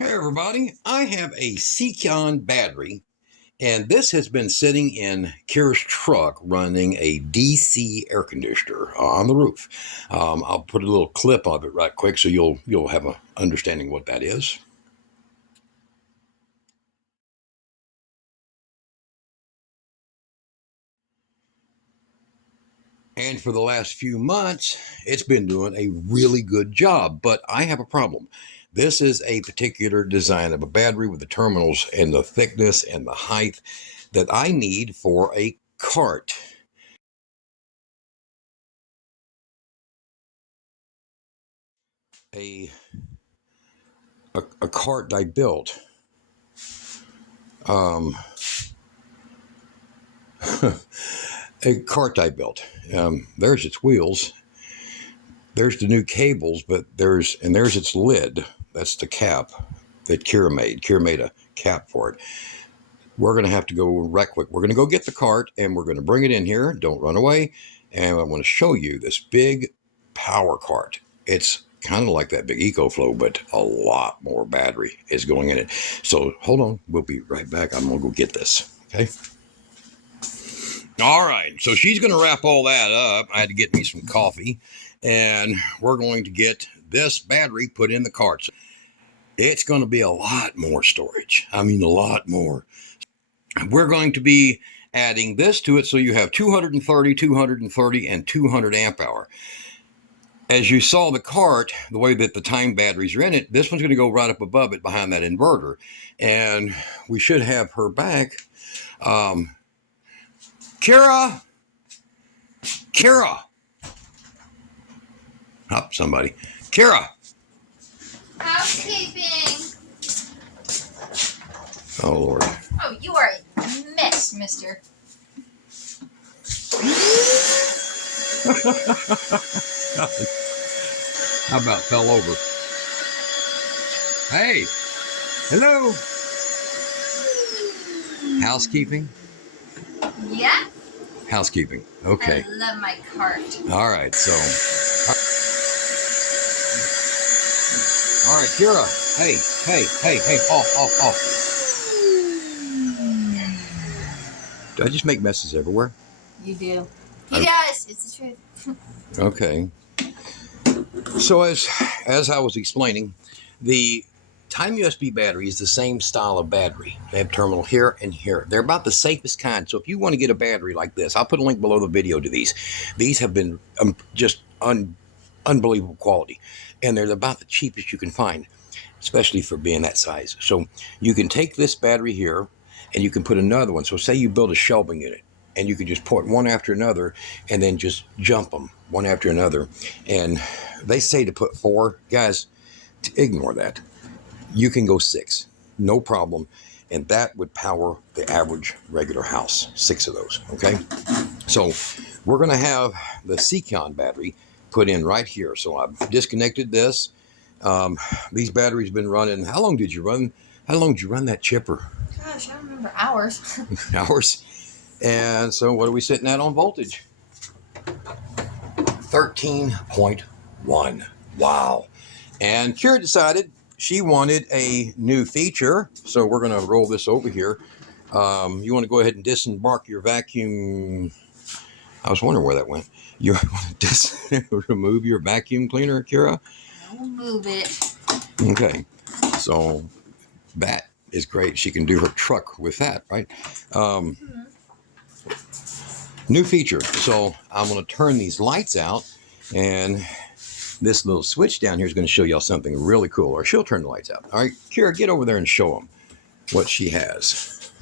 Hey everybody, I have a Siekon battery, and this has been sitting in Kira's truck running a DC air conditioner on the roof. I'll put a little clip of it right quick so you'll have an understanding what that is. And for the last few months, it's been doing a really good job, but I have a problem. This is a particular design of a battery with the terminals and the thickness and the height that I need for a cart. A cart I built. A cart I built. There's its wheels. There's the new cables, but there's its lid. That's the cap that Kira made. Kira made a cap for it. We're going to have to go right quick. We're going to go get the cart, and we're going to bring it in here. Don't run away. And I want to show you this big power cart. It's kind of like that big EcoFlow, but a lot more battery is going in it. So hold on. We'll be right back. I'm going to go get this. Okay. All right. So she's going to wrap all that up. I had to get me some coffee, and we're going to get this battery put in the cart. It's going to be a lot more storage. I mean, a lot more. We're going to be adding this to it, so you have 230, 230, and 200 amp hour. As you saw the cart, the way that the time batteries are in it, this one's going to go right up above it behind that inverter. And we should have her back. Kira! Kira! Up, somebody. Kira! Housekeeping! Oh, Lord. Oh, you are a mess, mister. How about fell over? Hey! Hello! Housekeeping? Yeah? Housekeeping. Okay. I love my cart. All right, so. All right, Kira. Hey. Off. Do I just make messes everywhere? You do. He does. It's the truth. Okay. So as I was explaining, the Time USB battery is the same style of battery. They have terminal here and here. They're about the safest kind. So if you want to get a battery like this, I'll put a link below the video to these. These have been just unbelievable quality. And they're about the cheapest you can find, especially for being that size. So you can take this battery here and you can put another one. So say you build a shelving unit and you can just put one after another and then just jump them one after another. And they say to put 4. Guys, ignore that. You can go 6, no problem. And that would power the average regular house, 6 of those, okay? So we're gonna have the Siekon battery put in right here. So I've disconnected this. These batteries have been running. How long did you run that chipper? Gosh, I don't remember hours. Hours. And so what are we sitting at on voltage? 13.1. Wow. And Kira decided she wanted a new feature. So we're going to roll this over here. You want to go ahead and disembark your vacuum. I was wondering where that went. You want to remove your vacuum cleaner, Kira? I'll move it. Okay. So that is great. She can do her truck with that, right? New feature. So I'm going to turn these lights out, and this little switch down here is going to show y'all something really cool. Or she'll turn the lights out. All right, Kira, get over there and show them what she has.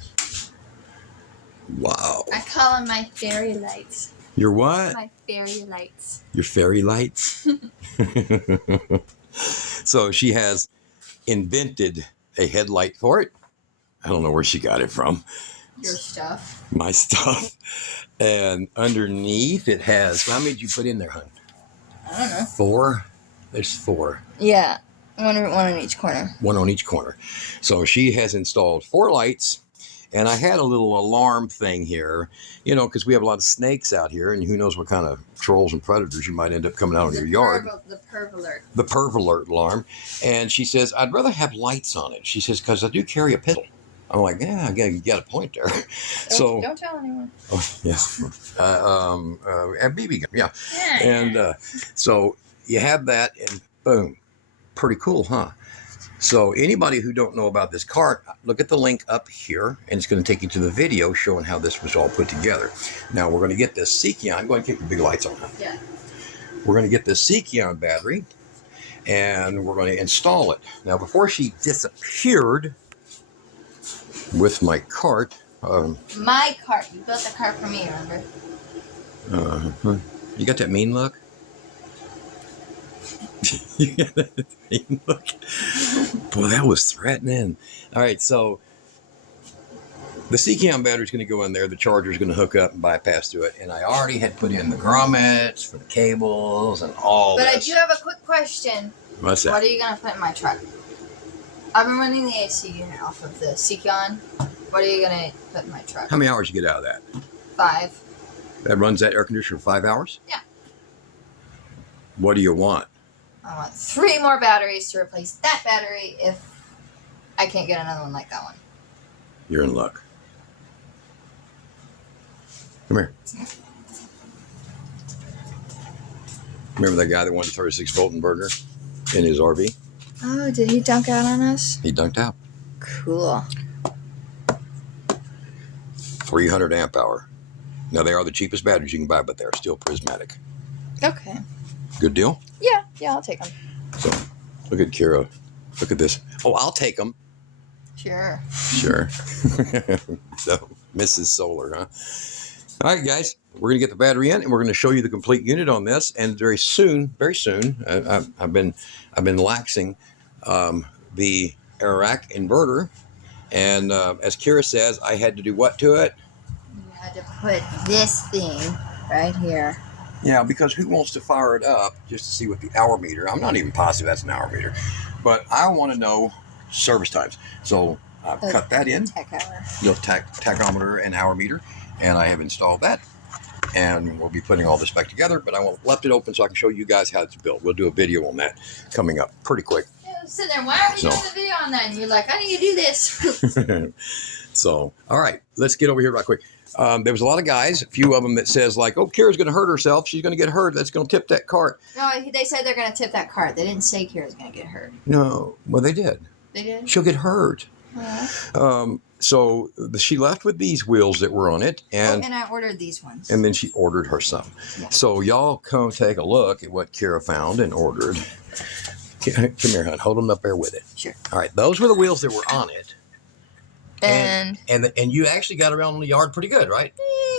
Wow. I call them my fairy lights. Your what? My fairy lights. Your fairy lights? So she has invented a headlight for it. I don't know where she got it from. Your stuff. My stuff. And underneath it has, how many did you put in there, hon? I don't know. 4? There's 4. Yeah. One on each corner. One on each corner. So she has installed 4 lights, And I had a little alarm thing here, you know, because we have a lot of snakes out here, and who knows what kind of trolls and predators you might end up coming out of your yard. The perv alert. The perv alert alarm. And she says, I'd rather have lights on it. She says, because I do carry a pistol. I'm like, yeah, you got a point there. Don't tell anyone. Oh, yes. A BB gun, yeah. Yeah. And so you have that, and boom. Pretty cool, huh? So anybody who don't know about this cart, look at the link up here, and it's going to take you to the video showing how this was all put together. Now we're going to get this Siekon. Go ahead and keep the big lights on. Yeah. We're going to get this Siekon battery, and we're going to install it. Now before she disappeared with my cart. My cart. You built the cart for me, remember? You got that mean look? You got that mean look? Boy, that was threatening. All right, so the Siekon battery is going to go in there. The charger is going to hook up and bypass through it. And I already had put in the grommets for the cables and all But this. I do have a quick question. What's that? What are you going to put in my truck? I've been running the AC unit off of the Siekon. What are you going to put in my truck? How many hours you get out of that? 5. That runs that air conditioner for 5 hours? Yeah. What do you want? I want 3 more batteries to replace that battery if I can't get another one like that one. You're in luck. Come here. Remember that guy that wanted a 36-volt inverter in his RV? Oh, did he dunk out on us? He dunked out. Cool. 300 amp hour. Now, they are the cheapest batteries you can buy, but they're still prismatic. Okay. Good deal? Yeah, I'll take them. So, look at Kira. Look at this. Oh, I'll take them. Sure. Sure. So, Mrs. Solar, huh? All right, guys. We're going to get the battery in, and we're going to show you the complete unit on this. And very soon, I've been laxing the Arac inverter. And as Kira says, I had to do what to it? You had to put this thing right here. Yeah, because who wants to fire it up just to see what the hour meter? I'm not even positive that's an hour meter, but I want to know service times. So I've cut that in, Tech hour. tachometer and hour meter, and I have installed that. And we'll be putting all this back together, but I left it open so I can show you guys how it's built. We'll do a video on that coming up pretty quick. Yeah, I was sitting there, why aren't you doing the video on that? And you're like, I need to do this. So, all right, let's get over here right quick. There was a lot of guys, a few of them that says like, oh, Kira's going to hurt herself. She's going to get hurt. That's going to tip that cart. No, they said they're going to tip that cart. They didn't say Kira's going to get hurt. No, well, they did. They did? She'll get hurt. Yeah. So she left with these wheels that were on it. And I ordered these ones. And then she ordered her some. Yeah. So y'all come take a look at what Kira found and ordered. Come here, hon. Hold them up there with it. Sure. All right. Those were the wheels that were on it. And you actually got around the yard pretty good, right?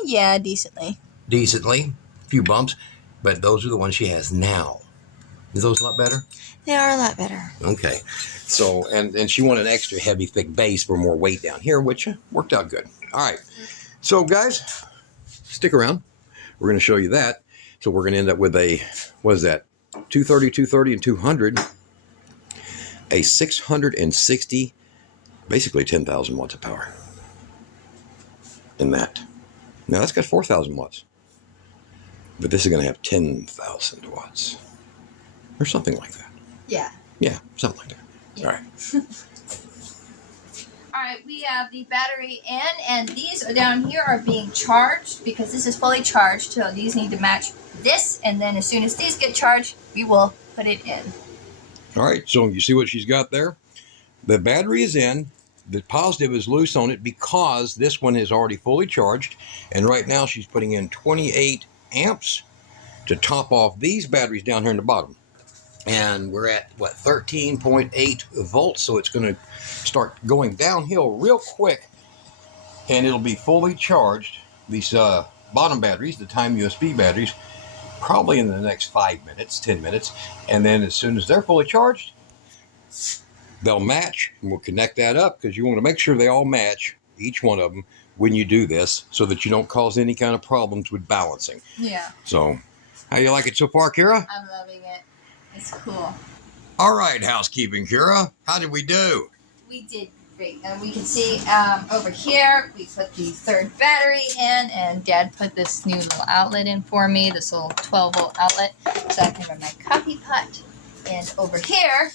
Yeah, decently. Decently. A few bumps. But those are the ones she has now. Is those a lot better? They are a lot better. Okay. So, and she wanted an extra heavy, thick base for more weight down here, which worked out good. All right. So, guys, stick around. We're going to show you that. So, we're going to end up with a, what is that? 230, 230, and 200. A 660, basically 10,000 watts of power in that. Now, that's got 4,000 watts. But this is going to have 10,000 watts. Or something like that. Yeah. Yeah, something like that. Yeah. All right. All right, we have the battery in, and these are down here are being charged because this is fully charged. So these need to match this, and then as soon as these get charged, we will put it in. All right, so you see what she's got there? The battery is in. The positive is loose on it because this one is already fully charged. And right now she's putting in 28 amps to top off these batteries down here in the bottom. And we're at, what, 13.8 volts. So it's going to start going downhill real quick. And it'll be fully charged. These bottom batteries, the time USB batteries, probably in the next 5 minutes, 10 minutes. And then as soon as they're fully charged, they'll match. And we'll connect that up because you want to make sure they all match, each one of them, when you do this so that you don't cause any kind of problems with balancing. Yeah. So, how you like it so far, Kira? I'm loving it. It's cool. All right, housekeeping, Kira. How did we do? We did Great, and we can see over here, we put the third battery in, and Dad put this new little outlet in for me, this little 12-volt outlet, so I can run my coffee pot. And over here,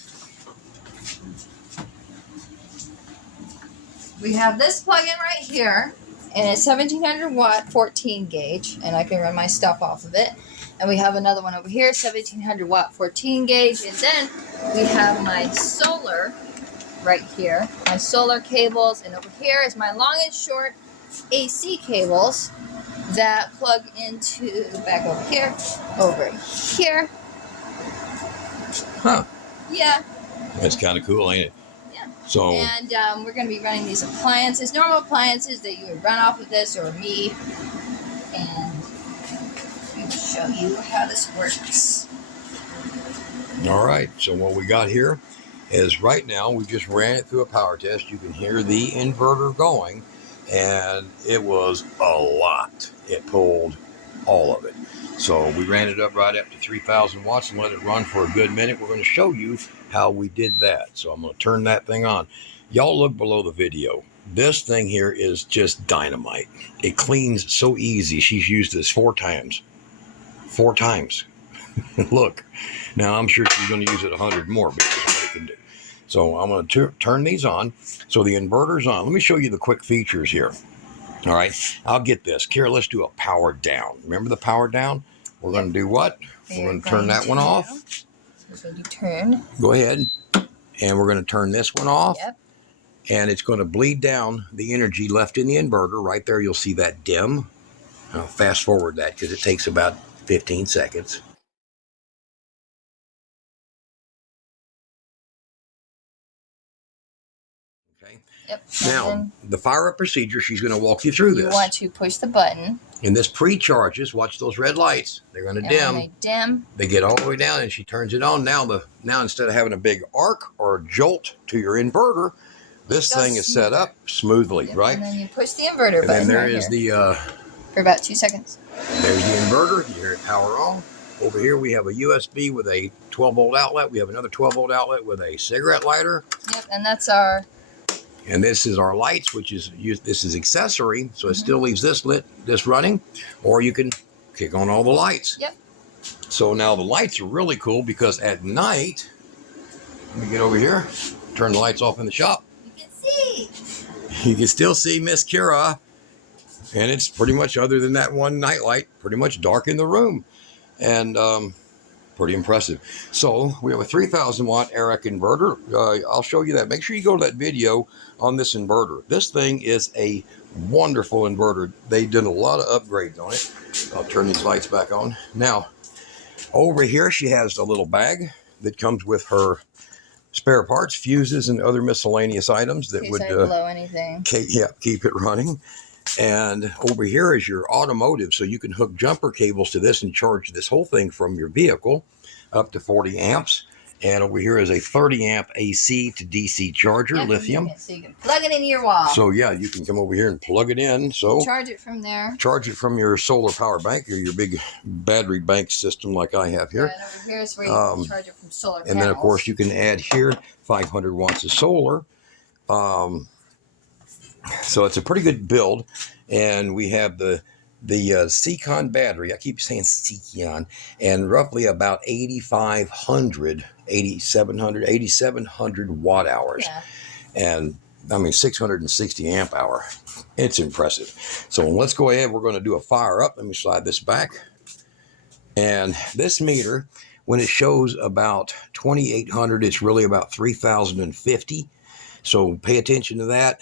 we have this plug-in right here, and it's 1700 watt, 14 gauge, and I can run my stuff off of it. And we have another one over here, 1700 watt, 14 gauge, and then we have my solar right here, my solar cables, and over here is my long and short AC cables that plug into back over here, Huh. Yeah. That's kind of cool, ain't it? Yeah. So. And we're going to be running these appliances, normal appliances that you would run off of this or me, and we will show you how this works. All right. So what we got here is right now we just ran it through a power test. You can hear the inverter going, and it was a lot. It pulled all of it. So we ran it up right up to 3,000 watts and let it run for a good minute. We're going to show you how we did that. So I'm going to turn that thing on. Y'all look below the video. This thing here is just dynamite. It cleans so easy. She's used this 4 times. 4 times. Look. Now I'm sure she's going to use it 100 more because of what it can do. So I'm going to turn these on. So the inverter's on. Let me show you the quick features here. All right. I'll get this. Kira, let's do a power down. Remember the power down? We're going to do what? We're going to turn that one off. So you turn. Go ahead. And we're going to turn this one off. Yep. And it's going to bleed down the energy left in the inverter. Right there, you'll see that dim. I'll fast forward that because it takes about 15 seconds. Okay. Yep. Now, the fire up procedure, she's going to walk you through this. You want to push the button. And this pre-charges. Watch those red lights. They're going to dim. When they dim. They get all the way down, and she turns it on. Now instead of having a big arc or jolt to your inverter, this thing is set up smoothly, Yep. right? And then you push the inverter button. And then there right is here. For about 2 seconds. There's the inverter. You hear it power on. Over here we have a USB with a 12-volt outlet. We have another 12-volt outlet with a cigarette lighter. Yep, and that's our. And this is our lights, which is this is accessory, so it still leaves this lit, this running, or you can kick on all the lights. Yep. So now the lights are really cool because at night, let me get over here, turn the lights off in the shop. You can see. You can still see Miss Kira, and it's pretty much, other than that one night light, pretty much dark in the room, and pretty impressive. So we have a 3,000 watt AREC inverter. I'll show you that. Make sure you go to that video on this inverter. This thing is a wonderful inverter. They did a lot of upgrades on it. I'll turn these lights back on. Now, over here, she has a little bag that comes with her spare parts, fuses, and other miscellaneous items that would blow anything. Keep it running. And over here is your automotive, so you can hook jumper cables to this and charge this whole thing from your vehicle up to 40 amps. And over here is a 30 amp AC to DC charger, lithium. So you can plug it into your wall. So yeah, you can come over here and plug it in. So charge it from there. Charge it from your solar power bank or your big battery bank system like I have here. And over here is where you can charge it from solar panels. And then of course you can add here 500 watts of solar. So it's a pretty good build, and we have the Siekon battery. I keep saying Siekon, and roughly about 8,700 watt hours, and I mean 660 amp hour. It's impressive. So let's go ahead. We're going to do a fire up. Let me slide this back, and this meter, when it shows about 2,800, it's really about 3,050. So pay attention to that.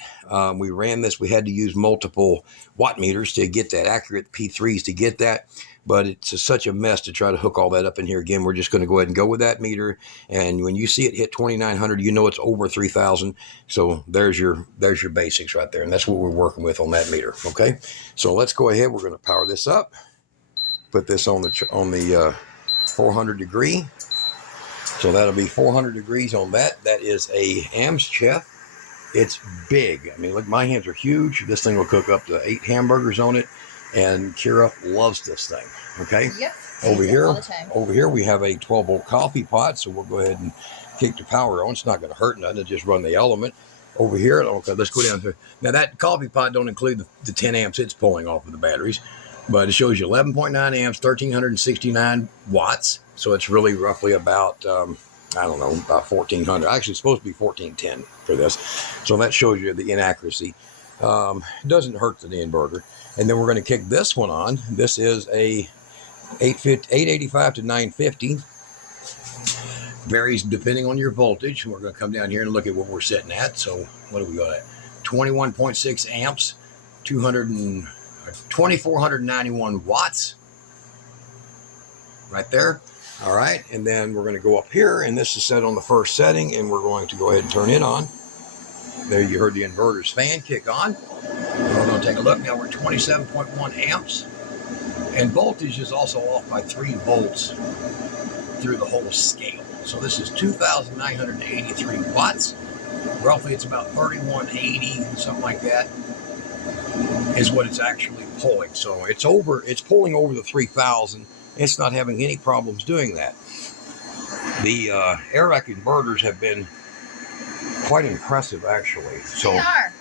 We ran this. We had to use multiple watt meters to get that accurate, P3s to get that. But it's such a mess to try to hook all that up in here again. We're just going to go ahead and go with that meter. And when you see it hit 2,900, you know it's over 3,000. So there's your basics right there. And that's what we're working with on that meter. Okay. So let's go ahead. We're going to power this up. Put this on the 400 degree. So that'll be 400 degrees on that. That is a Amschef. It's big. I mean, look, my hands are huge. This thing will cook up to 8 hamburgers on it. And Kira loves this thing. Okay? Yep. Over here, all the time. Over here, we have a 12-volt coffee pot. So we'll go ahead and kick the power on. It's not going to hurt nothing. It'll just run the element. over here. Okay, let's go down here. Now that coffee pot don't include the 10 amps it's pulling off of the batteries, but it shows you 11.9 amps, 1,369 watts. So it's really roughly about, I don't know, about 1,400. Actually, it's supposed to be 1,410 for this. So that shows you the inaccuracy. It doesn't hurt the inverter. And then we're going to kick this one on. This is a 885 to 950. Varies depending on your voltage. We're going to come down here and look at what we're sitting at. So what do we got at? 21.6 amps, 2,491 watts. Right there. All right. And then we're going to go up here, and this is set on the first setting, and we're going to go ahead and turn it on. There you heard the inverter's fan kick on. We're going to take a look. Now we're at 27.1 amps. And voltage is also off by 3 volts through the whole scale. So this is 2,983 watts. Roughly it's about 3,180, something like that, is what it's actually pulling. So it's pulling over the 3,000. It's not having any problems doing that. The air rack inverters have been quite impressive, actually. So They are.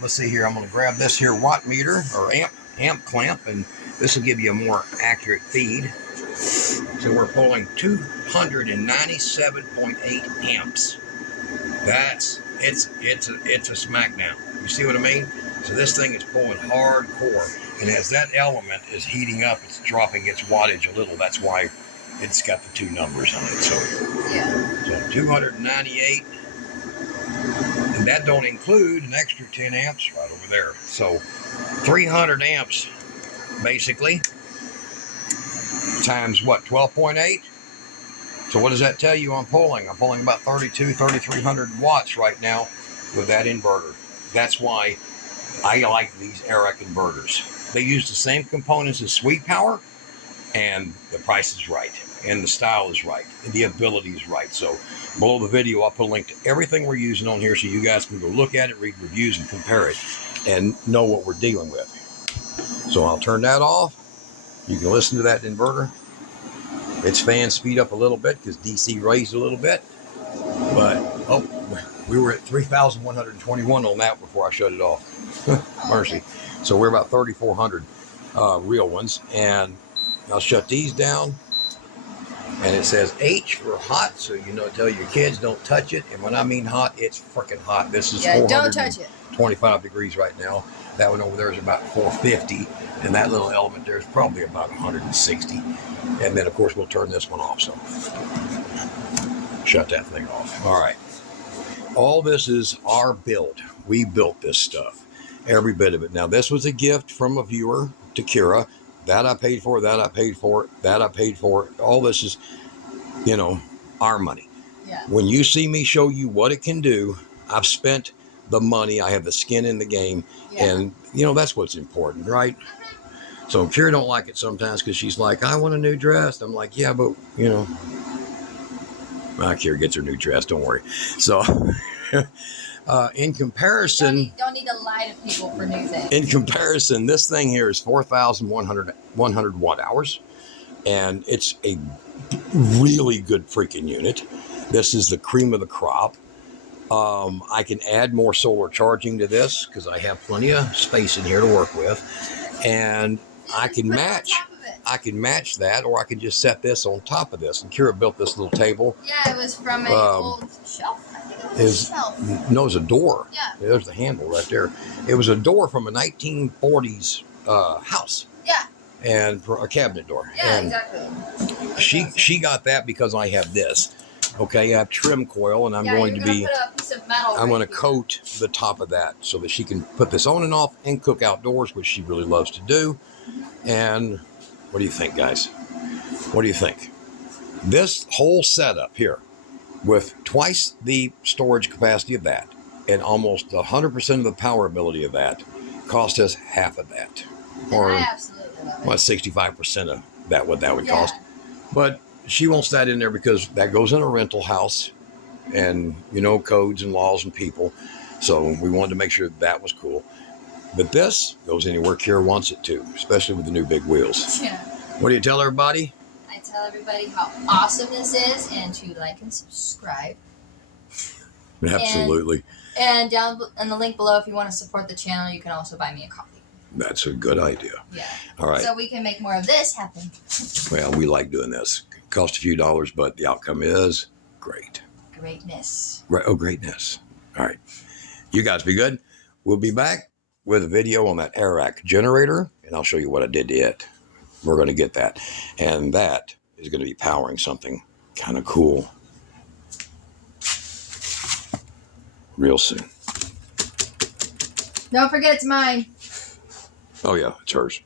let's see here. I'm going to grab this here watt meter or amp clamp, and this will give you a more accurate feed. So we're pulling 297.8 amps. It's a smackdown. You see what I mean? So this thing is pulling hardcore, and as that element is heating up, it's dropping its wattage a little. That's why it's got the 2 numbers on it. So Yeah. so 298, and that don't include an extra 10 amps right over there. So 300 amps basically times what, 12.8. So what does that tell you I'm pulling? I'm pulling about 3,300 watts right now with that inverter. That's why I like these air rack inverters. They use the same components as Sweet Power, and the price is right, and the style is right, and the ability is right. So below the video, I'll put a link to everything we're using on here so you guys can go look at it, read reviews, and compare it, and know what we're dealing with. So I'll turn that off. You can listen to that inverter. Its fan speed up a little bit because DC raised a little bit. But, oh, we were at 3,121 on that before I shut it off. Mercy. So we're about 3,400 real ones. And I'll shut these down. And it says H for hot. So, tell your kids don't touch it. And when I mean hot, it's freaking hot. This is Don't touch it. 25 degrees right now. That one over there is about 450. And that little element there is probably about 160. And then, of course, we'll turn this one off. So shut that thing off. All right. All this is our build. We built this stuff. Every bit of it. Now, this was a gift from a viewer to Kira. That I paid for, that I paid for, that I paid for. All this is, our money. Yeah. When you see me show you what it can do, I've spent the money. I have the skin in the game. Yeah. And, that's what's important, right? So Kira don't like it sometimes because she's like, I want a new dress. I'm like, yeah, but, Kira gets her new dress. Don't worry. So in comparison. Don't need to lie to people for new things. In comparison, this thing here is 4,100 watt hours. And it's a really good freaking unit. This is the cream of the crop. I can add more solar charging to this because I have plenty of space in here to work with. And I can match that, or I can just set this on top of this. And Kira built this little table. Yeah, it was from an old shelf. I think it was a shelf. No, it was a door. Yeah. There's the handle right there. It was a door from a 1940s house. Yeah. And for a cabinet door. Yeah, and exactly. She got that because I have this. Okay, I have trim coil, and I'm going to be. Put a piece of metal I'm going to here. coat the top of that so that she can put this on and off and cook outdoors, which she really loves to do. And what do you think, guys? What do you think? This whole setup here, with twice the storage capacity of that and almost 100% of the power ability of that, cost us half of that, or I absolutely love it. what, 65% of that, what that would cost. But she wants that in there because that goes in a rental house, and codes and laws and people. So we wanted to make sure that was cool. But this goes anywhere Kira wants it to, especially with the new big wheels. Yeah. What do you tell everybody? I tell everybody how awesome this is, and to like and subscribe. Absolutely. And down in the link below, if you want to support the channel, you can also buy me a coffee. That's a good idea. Yeah. All right. So we can make more of this happen. Well, we like doing this. It costs a few dollars, but the outcome is great. Greatness. Right. Oh, greatness. All right. You guys be good. We'll be back with a video on that air rack generator, and I'll show you what I did to it. We're going to get that. And that is going to be powering something kind of cool real soon. Don't forget it's mine. Oh, yeah, it's hers.